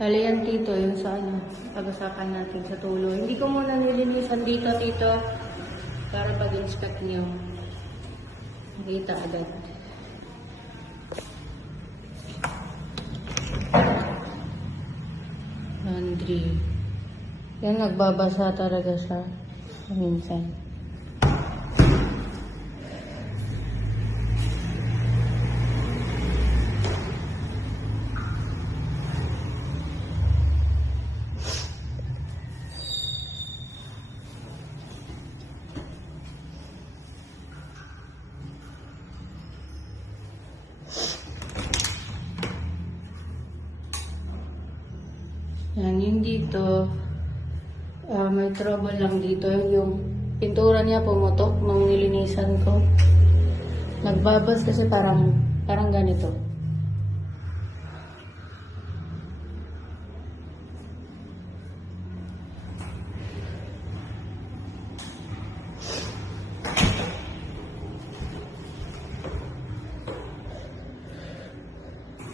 Bali yan, Tito, yung sa ano, pag-usapan natin sa tulo. Hindi ko muna nilinisan dito, Tito, para pag-inspect niyo. Makita agad. Laundry. Yan, nagbabasa talaga siya minsan. Yan, yung dito, may trouble lang dito. Yung pintura niya pumutok nung nilinisan ko. Nagbabas kasi parang ganito.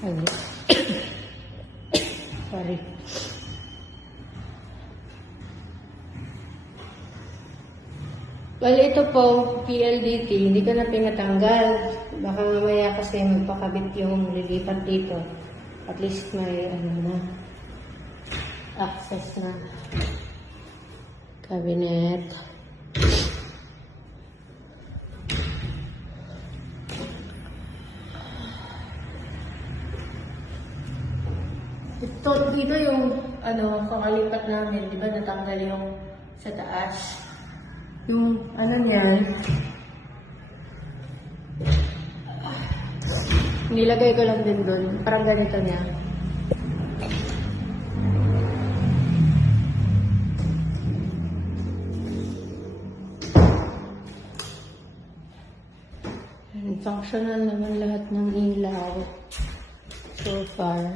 Ay. Sorry. Well, ito po, PLDT, hindi ko na pinatanggal. Baka mamaya kasi magpakabit yung lilipat dito. At least may access na cabinet. Ito, dito yung kakalipat namin, di ba natanggal yung sa taas. Yung niyan, nilagay ko lang din doon. Parang ganito niya. And functional naman lahat ng ilaw so far.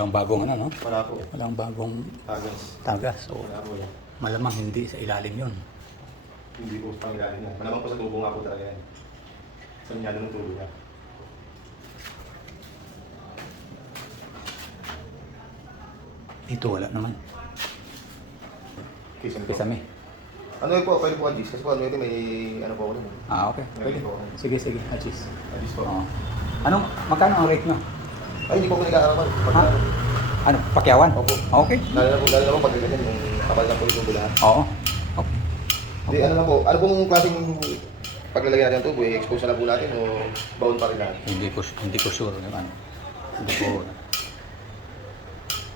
Walang bagong no? Wala po. Walang bagong Tagas. tagas. So, Wala po yan. malamang hindi sa ilalim yun. Hindi po sa pangilalim yan. Malamang po sa tubo nga po talaga yan. Sa minyano ng tubo yan. Dito wala naman. Kisame. Kisame. Ano yun po? Pwede po adjust. Kasi po ano yun may po ako nun. Okay. Pwede. Sige. Achis. Adjust po. Oo. Anong, magkano ang rate nyo? Ay, hindi po ako nag-aaraman. Ha? Ano, pakyawan? Opo. Okay. Lalo na po pag ganyan yung kapal na po yung tubo lahat. Oo. Okay. Hindi, ano na po. Ano pong klaseng paglalagay natin ng tubo? Expose na lang po natin o bound pa rin lahat? Hindi ko sure yung ano. Hindi ko.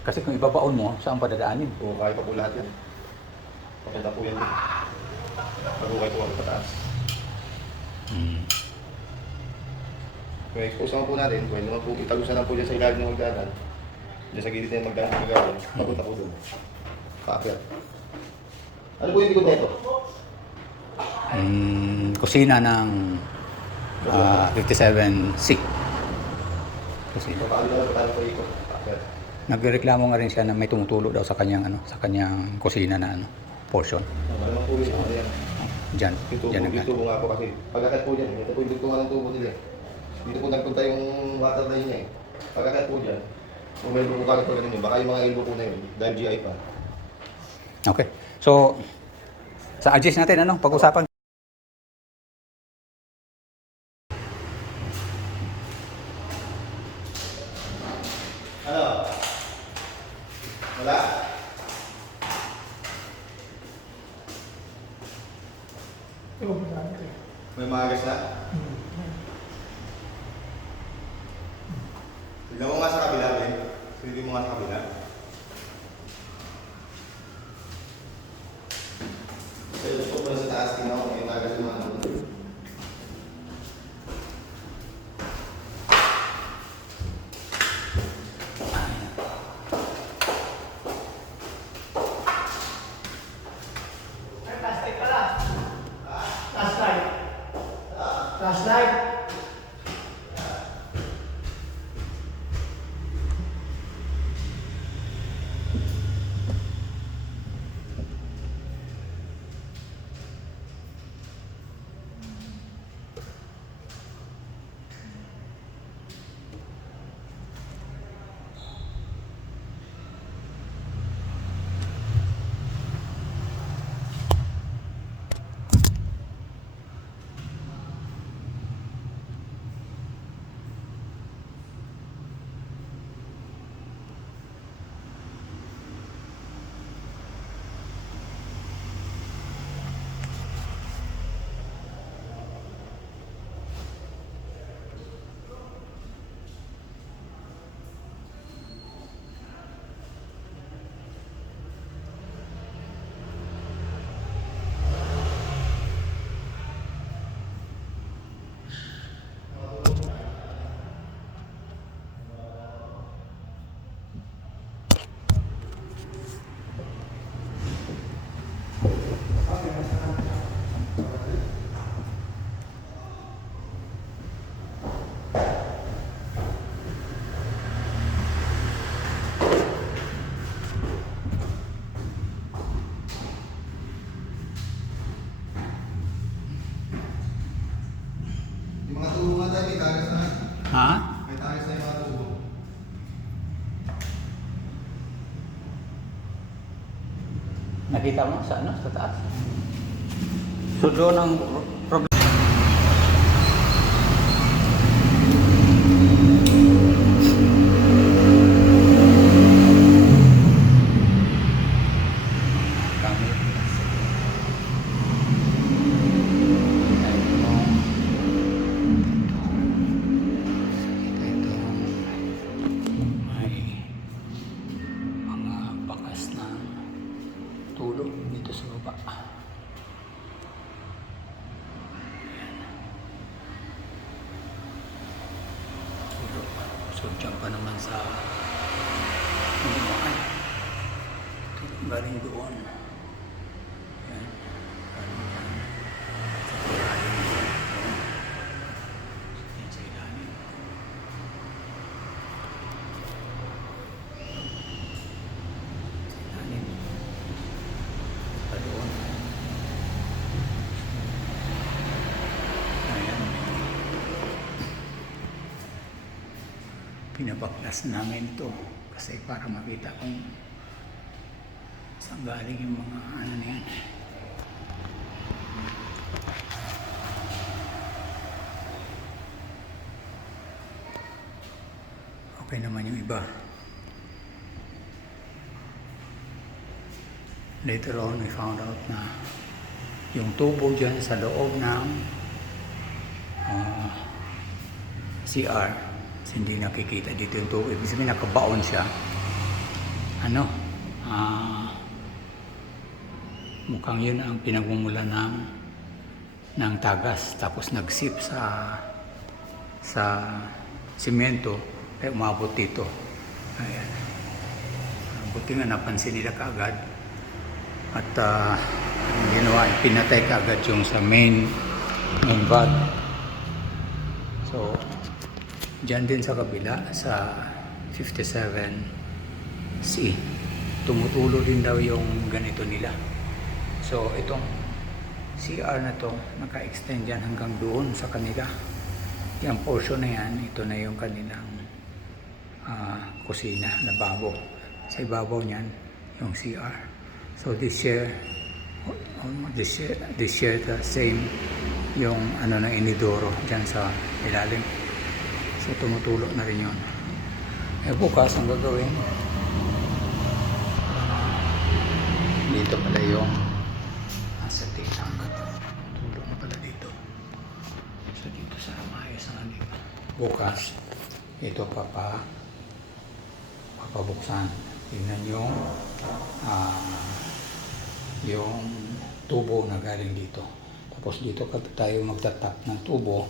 Kasi kung ibabaon mo, saan pa dadaanin? O kaya pa po lahat yan. Papunta po yan. Pag-ukay po ako pataas. Kung expose naman po natin, pwede naman po itagusan lang po dyan sa ilalim ng magdanan. Dyan sa gilid na yung magdanan ng magdanan. Papunta po doon. Paakyat. Ano po yung likod nito? Kusina ng 57C. Kusina. Papaalo na lang po tayo po ikot. Paakyat. Nagreklamo nga rin siya na may tumutulo daw sa kanyang kusina na portion. Malamang po yun. Ano yan? Diyan. Yung tubo, Diyan yung tubo nga po kasi. Pagkakat po dyan, ito po yung dugtungan ng tubo nila. Dito po nagpunta yung water line niya eh. Pagkakat po dyan, kung may bubukalit po ganun yun, baka yung mga elbow po na yun, dahil GI pa. Okay. So, sa adjust natin, pag-usapan. Ano? Wala? May maagas na? Tignan mo nga sa kabila, Ben. Silipin mo nga sa kabila. So, ito po sa taas, tingnan ko may maagas naman. Flashlight. Nakita mo sa ano? Sa taas? So doon ang problem. Kami. May mga bakas na tulog dito sa baba. Tulog. So dyan pa naman sa lumaan. Tulog galing doon. Yan. Galing yan. Sa ilalim. Yan sa ilalim. Ilalim. Pa doon. Ayan. Pinabaklas namin ito kasi para makita kung saan galing yung mga ano na yan. Okay naman yung iba. Later on, we found out na yung tubo dyan sa loob ng CR, hindi nakikita dito yung tubo. Ibig sabihin nakabaon siya. Ano? Mukhang yun ang pinagmumula ng tagas. Tapos nagsip sa simento kaya umabot dito. Ayan. Buti nga napansin nila kaagad. At ang ginawa, pinatay kaagad yung sa main valve. So, dyan din sa kabila, sa 57C, tumutulo din daw yung ganito nila. So, itong CR na to, naka-extend dyan hanggang doon sa kanila. Yung portion na yan, ito na yung kanilang kusina, lababo. Sa ibabaw niyan, yung CR. So this share the same yung ano na inidoro dyan sa ilalim. So tumutulog na rin yun. Bukas ang gagawin. Dito pala yung septic tank. Tulog na pala dito. So dito sa maayos ang anim. Bukas, ito papabuksan. Tingnan yung tubo na galing dito. Tapos dito tayo magtatap ng tubo.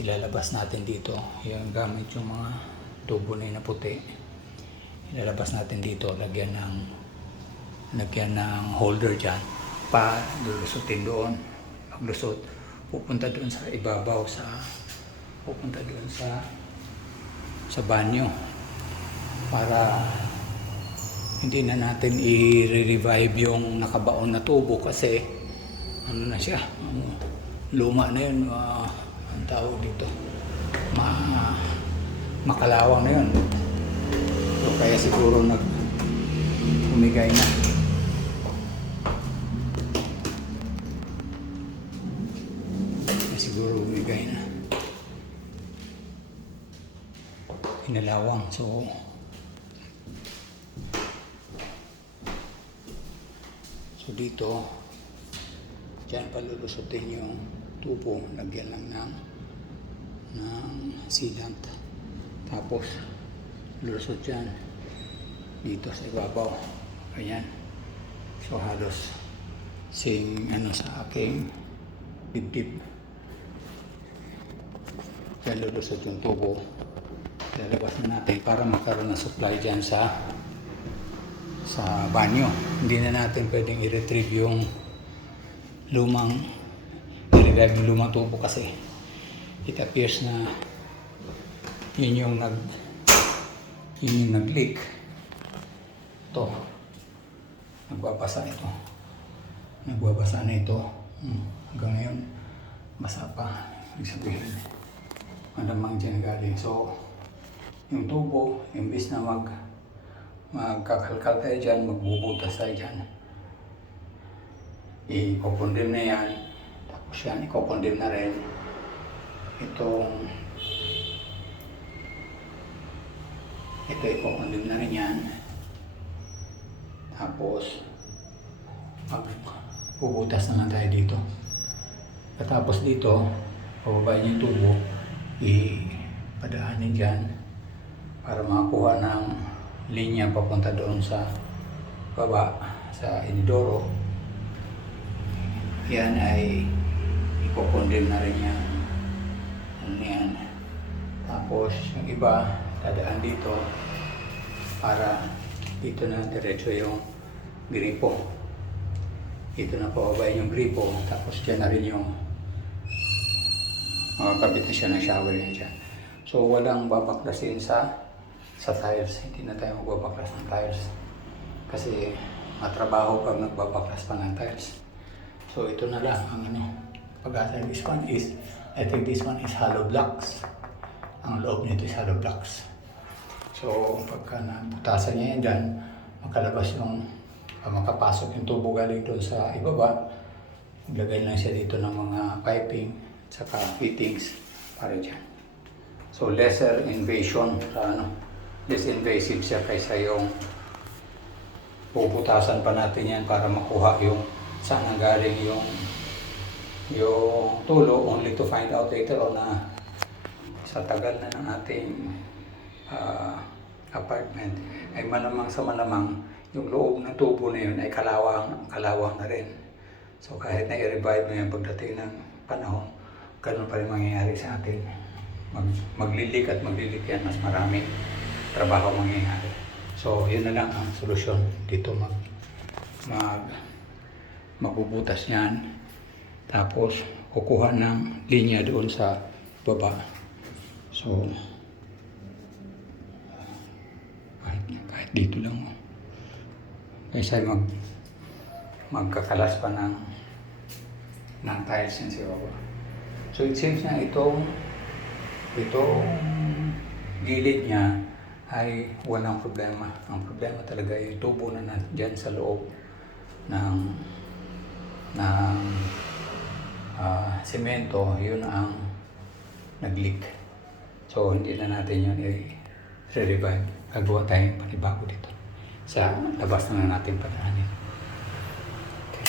Ilalabas natin dito. Yung gamit yung mga tubo na yun na puti. Ilalabas natin dito. Lagyan ng holder dyan. Lulusutin doon. Paglusot, pupunta doon sa ibabaw. Pupunta doon sa banyo. Para hindi na natin i-revive yung nakabaon na tubo kasi ano na siya, luma na yun, ang tawag dito, makalawang na yun. So, kaya siguro umigay na. Siguro umigay na. Inalawang, so dito, dyan palulusutin yung tubo, lagyan lang ng sealant. Tapos, lulusot dyan, dito sa ibabaw. Ganyan. So, halos sa aking dibdib. Dyan lulusot yung tubo. Lalabas na natin para magkaroon ng supply dyan sa banyo. Hindi na natin pwedeng i-retrieve yung lumang tubo kasi it appears na yun yung nag-leak. Ito. Nagbabasa na ito. Hanggang ngayon, basa pa. Ibig sabihin, malamang dyan galing. So, yung tubo, imbis na magkakalkal tayo dyan, magbubutas tayo dyan. i-condemn na yan. Tapos yan, i-condemn na rin. Ito i-condemn na rin yan. Tapos, magbubutas naman tayo dito. Katapos dito, pababayin yung tubo, ipadaanin dyan para makakuha ng linya papunta doon sa baba, sa inidoro. Yan ay ipokondem na rin yan. Ano yan. Tapos yung iba, dadaan dito para dito na diretso yung gripo. Dito na pababayin yung gripo. Tapos dyan na rin yung makakabit na siya ng shower niya dyan. So walang babaklasin sa tiles. Hindi na tayo magbabaklas ng tiles. Kasi matrabaho pag nagbabaklas pa ng tiles. So ito na lang ang pag-asa. This one is, I think this one is hollow blocks. Ang loob nito is hollow blocks. So pagka nabutasan niya yan dyan, makalabas yung, makapasok yung tubo galing doon sa ibaba. Maglagay lang siya dito ng mga piping saka fittings para dyan. So lesser invasion, less invasive siya kaysa yung puputasan pa natin yan para makuha yung saan nanggaling yung tulo, only to find out later on na sa tagal na ng ating apartment ay malamang sa malamang yung loob ng tubo na yun ay kalawang na rin. So kahit na i-revive mo yan pagdating ng panahon, ganun pa rin mangyayari sa atin. Maglilik at maglilik yan, mas maraming trabaho mangyayari. So yun na lang ang solusyon dito, magbubutas yan, tapos kukuha ng linya doon sa baba. So kahit dito lang, kaysa magkakalas pa ng tiles yan sa baba. So it seems na itong gilid niya ay walang problema. Ang problema talaga yung tubo na dyan sa loob ng semento, yun ang nag-leak. So hindi na natin yun i-revive. Gagawa tayong panibago dito. Sa labas na natin padaanin. Okay.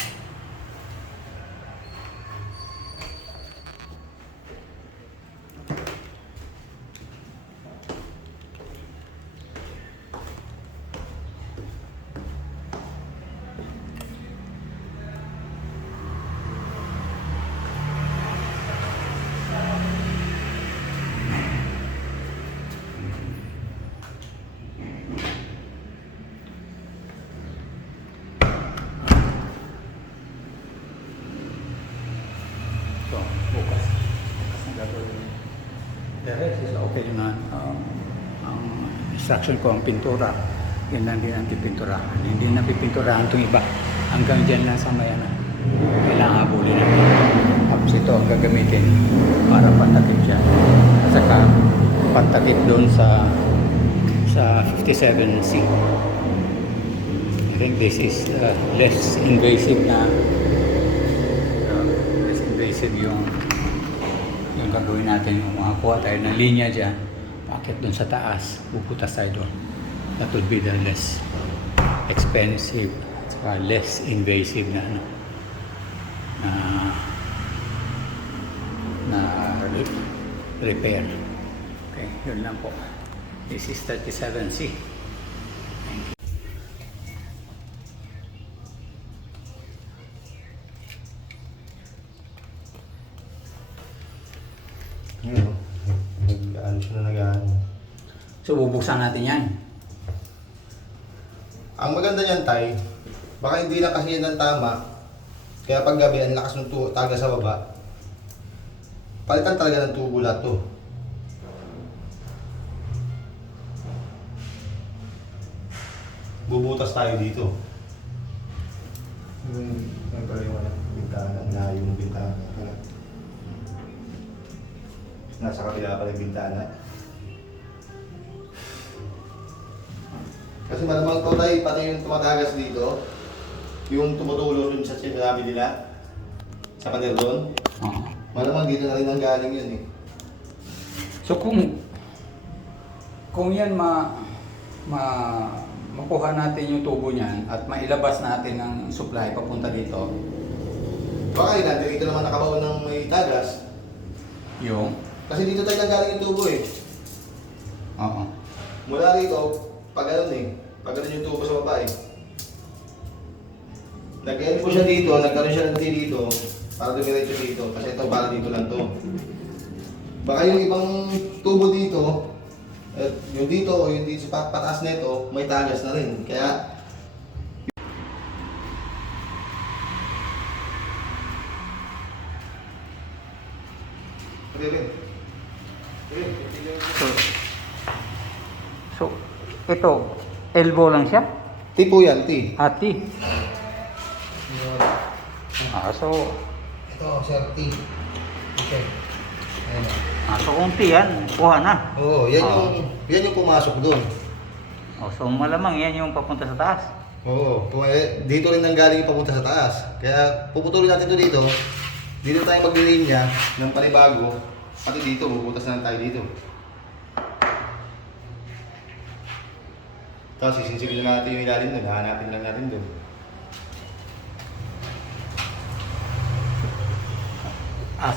So, bukas na gagawin. The rest is okay na. Ang instruction ko, ang pintura, yun lang din ang pipinturahan. Hindi na pipinturahan itong iba. Hanggang dyan lang sa mayanan. Kailangan habulin natin. Tapos ito ang gagamitin para patakip dyan. At saka patakip doon sa 57C. I think this is less invasive na yung gagawin natin, yung makakuha tayo ng linya dyan, pakit doon sa taas, puputas tayo doon. That would be the less expensive at less invasive na repair. Okay, yun lang po. This is 37C. So bubuksan natin yan. Ang maganda niyan, Tay, baka hindi lang kasi yan ang tama. Kaya pag gabi, ang lakas ng taga sa baba. Palitan talaga ng tubo lahat to. Bubutas tayo dito. Yung paliwanag ng bintana, layo ng bintana. Nasa kabila pa ng bintana. Kasi malamang to, Tay, pati yung tumatagas dito, yung tumutulo dun sa sinabi nila, sa pader doon, Oo. malamang dito na rin ang galing yun eh. So kung yan makuha natin yung tubo niyan at mailabas natin ang supply papunta dito, Baka yun, dito naman nakabaon ng may tagas. yung Kasi dito tayo nanggaling yung tubo eh. oo. Mula rito, pag ganun eh. Pag ganun yung tubo sa baba eh. Nag-end po siya dito, nagkaroon siya ng T dito, para dumiretso dito. Kasi ito, para dito lang to. Baka yung ibang tubo dito, yung dito o yung dito sa pataas nito, may tagas na rin. Kaya, So ito, elbow lang siya? T po yan, T. Ati. So Ito, sir, T. Okay. Ayan. so kung T yan, kuha na. Oo, yan yung pumasok doon. So malamang yan yung papunta sa taas. Oo, dito rin nanggaling yung papunta sa taas. Kaya puputulin natin ito dito. Dito tayo maglilinya ng panibago. Pati dito, bubutas na lang tayo dito. Tapos sisinsigil na natin yung ilalim doon. Hahanapin lang natin doon.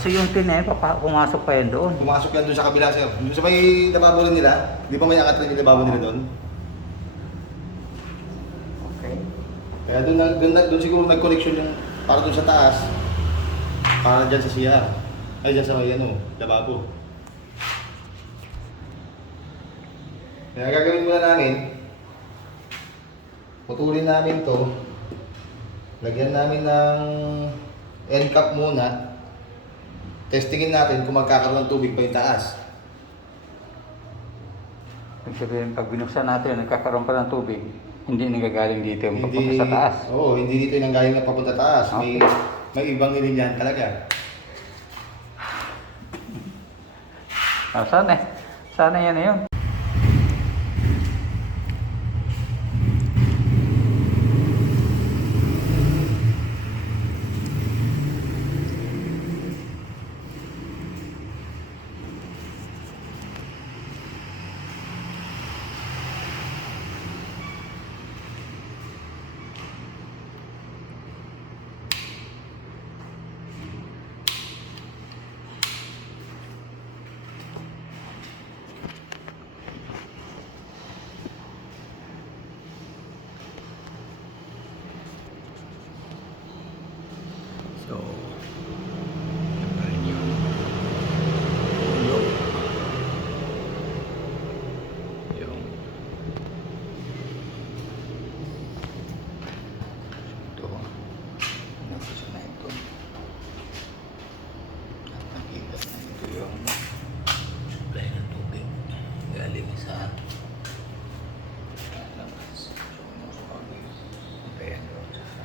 So yung tin na yun, pumasok pa yan doon. Pumasok yan doon sa kabila, sir. Doon sa may lababo rin nila. Di ba may angat rin yung lababo nila doon? Okay. Kaya doon siguro nag-connection yung para doon sa taas. Para dyan sa CR. Ay, dyan sa may lababo. Kaya gagawin muna namin, putulin namin to. Lagyan namin ng end cap muna. Testingin natin kung magkakaroon ng tubig pa yung taas. Ibig sabihin, pag binuksan natin, nagkakaroon pa ng tubig, hindi nagagaling dito yung papunta sa taas. Oo, hindi dito yung nanggaling na papunta taas. Okay. May ibang nililyan talaga. Sana yan na yun. So, tanggalin yung ulo. Yung ito. Nabasa na ito. At nakita na ito yung supply ng tubig. Galing sa labas. So, ayan doon sa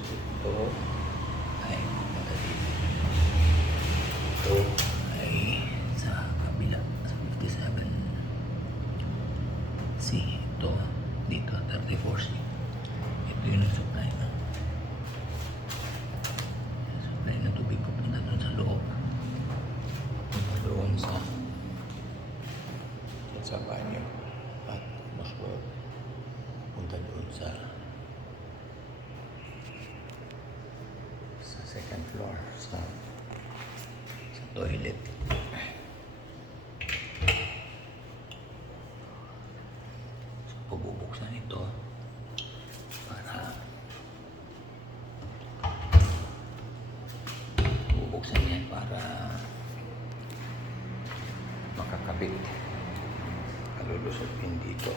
ito ay negative. Ito ay sa kabila sa 57 C. Ito dito 34 C. Ito yung supply na supply na tubig papunta doon sa loob, doon sa banyo at mas well punta doon sa second floor sa toilet. So, pabubuksan ito para bubuksan yan para makakabit. Kalulusot din dito.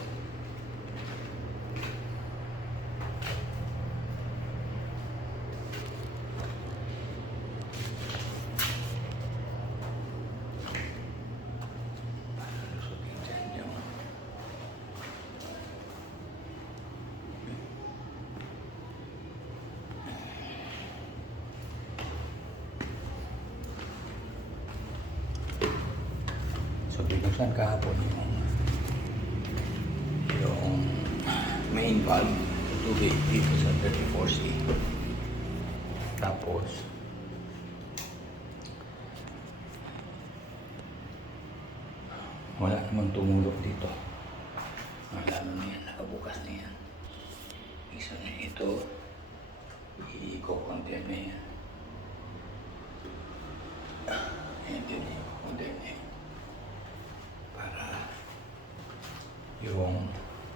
So, binuksan kahapon yung main valve. tubig dito sa 34C. Tapos, wala namang tumulog dito. Lalo na yan, nakabukas na yan. Isa na ito, i-co-content na yan. And then, i-co-content na yan. Para yung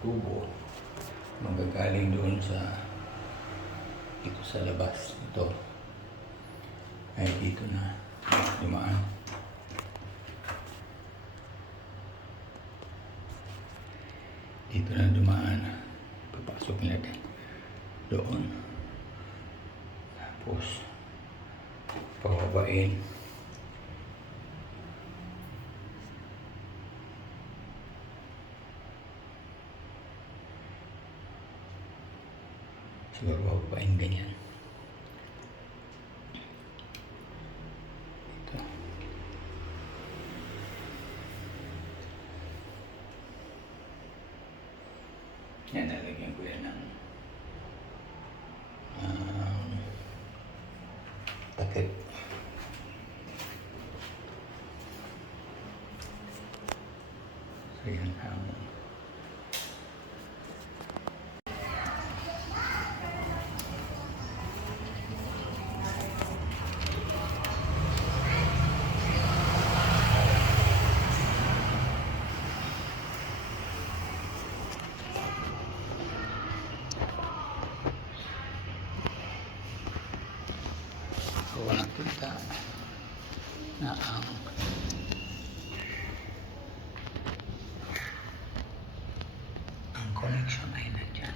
tubo magagaling doon sa dito sa labas. Ito ay dito na dumaan. Dito na dumaan. Papasok natin doon. Tapos pababain. Siguro pababain ganyan. Dito. Yan, nalagyan ko yan ng takip. So yan ang so nakita na ang connection ay nandyan.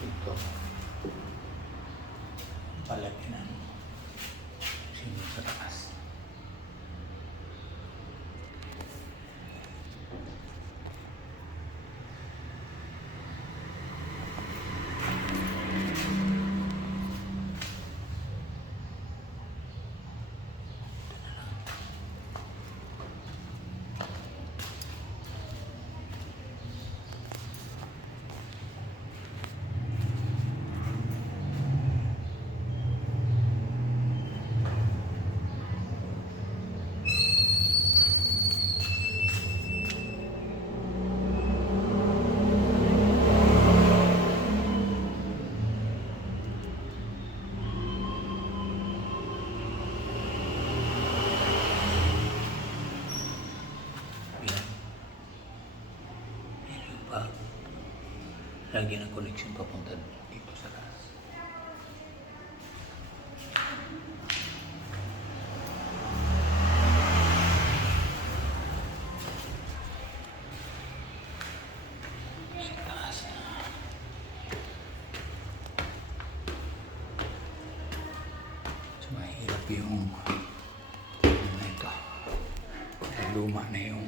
Ito palagi ng sino sa taas. Lagi ng connection papunta dito sa taas. Sa taas na. So mahirap yung ito. Luma na yung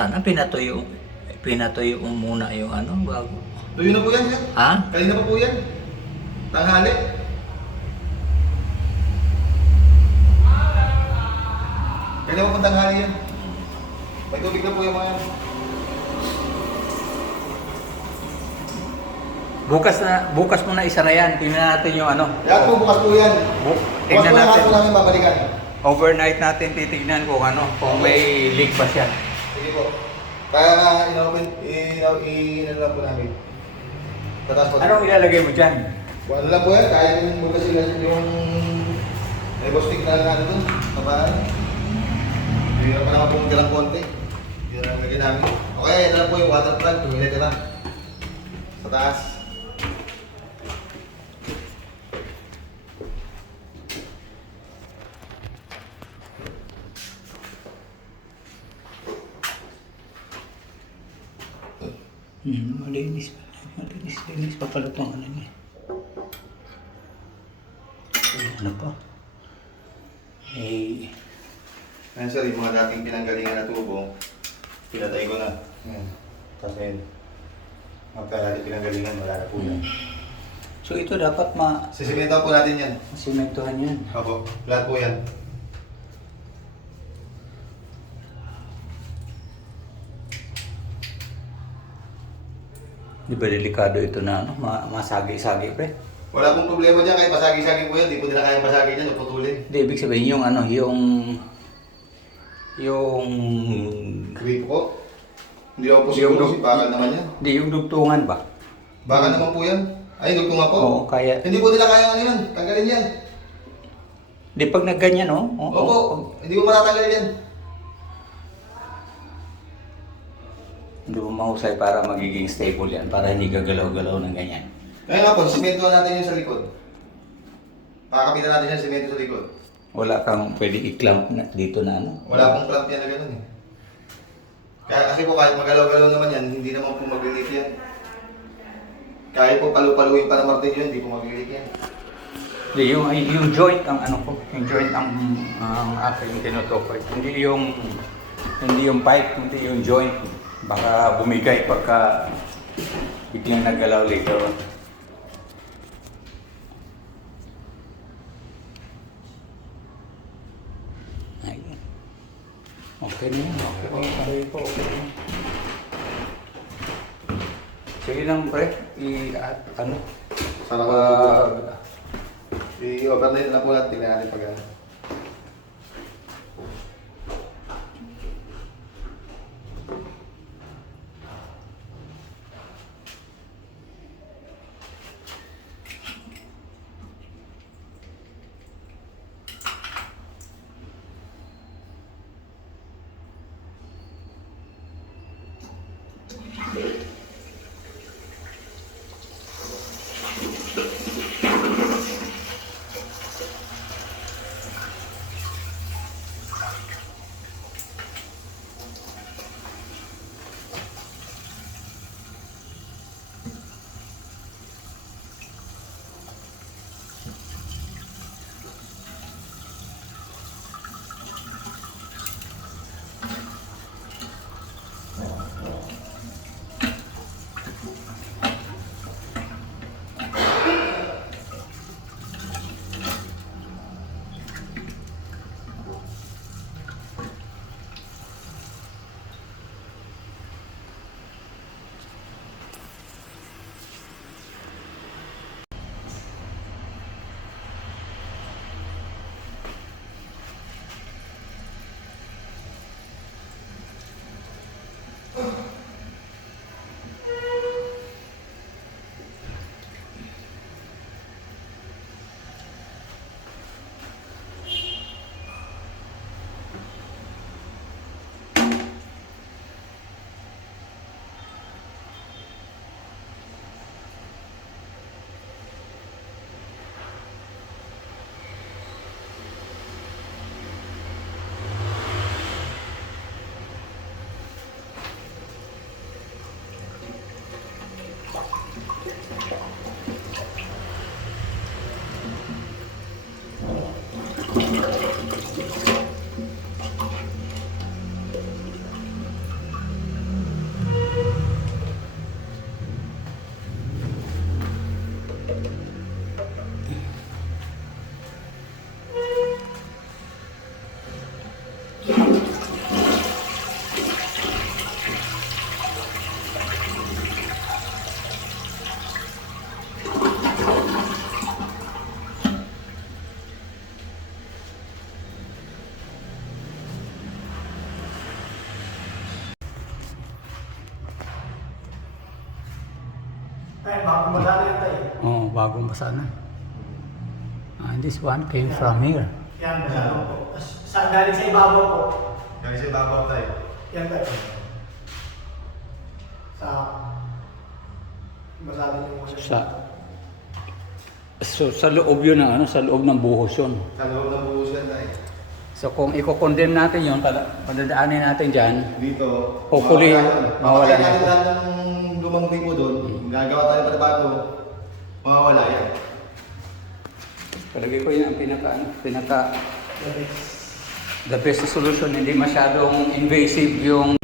Sana pinatuyo mo muna yung ano, bago. Tuyo na po yan, sir. Ha? Kanina pa po yan. Tanghali. Kanina pa po tanghali yan. May tubig na po yung mga yan. Bukas mo na isara yan. Tingnan natin yung ano. Lahat po bukas po yan. Bukas Tingnan po lahat natin. po namin babalikan. Overnight natin titignan kung ano, kung may leak pa siya. Sige po. Kaya nga, inano lang po namin. Tataas po. Anong ilalagay mo dyan? Ano lang po yan, kahit yung bukas yung stick na natin doon, kabahan. Hindi na pa naman pong tirang konti. Hindi na lang lagyan namin. Okay, ito lang po yung water plant, tumili ka na. Sa taas. Malinis pa pala itong ano niya. Ano pa? Eh, Ayan sir, yung mga dating pinanggalingan na tubo, pinatay ko na. Kasi magka dating pinanggalingan, wala na po yan. so ito dapat Sisimento po natin yan. masimentohan yan. Opo, lahat po yan. Di ba delikado ito na ano, masagi-sagi pre? Wala pong problema dyan, kahit pasagi-sagi po yan, di po nila kaya pasagi dyan, putulin. Hindi, ibig sabihin yung ano, yung Grip ko. Hindi ako po siguro kasi bakal naman yan. Hindi, yung dugtungan ba? Bakal naman po yan. Ay, dugtungan po. Oo, kaya. Hindi po nila kaya ano yan, tanggalin yan. Di pag nagganyan, oh. Opo, hindi ko matatanggalin yan. Hindi mo mahusay para magiging stable yan, para hindi gagalaw-galaw ng ganyan. Kaya nga po, simento natin yun sa likod. Pakakapitan natin yan, simento sa likod. Wala kang pwede i-clamp na, dito na ano. Wala pong clamp yan na gano'n eh. Kaya kasi po kahit magalaw-galaw naman yan, hindi naman po maglilit yan. Kahit po palu-paluin pa na martin yun, hindi po maglilit yan. Hindi, yung joint ang ano ko, yung joint ang aking tinutukoy. Hindi yung pipe, hindi yung joint. Baka bumigay pagka biglang naggalaw later on. Ayun. Okay na yun. Okay po. Sige lang pre, ano? Sana ko i-overnight na po natin, tingnan natin pag ano. Yan, bagong masana yan tayo. Oh, bagong basa na. And this one came from here. Yan, masana po. Tapos, galing sa ibabaw po. Galing sa ibabaw tayo. Yan tayo. Masana yung Sa loob yun ng sa loob ng buhos yun. Sa loob ng buhos yan tayo. So kung i-condemn natin yun, padadaanin natin dyan, Dito, hopefully, mawala Mawala na. natin lahat ng lumang tipo doon. Gagawa tayo para bago. Mawawala yan. palagay ko yun ang pinaka the best solution, hindi masyadong invasive yung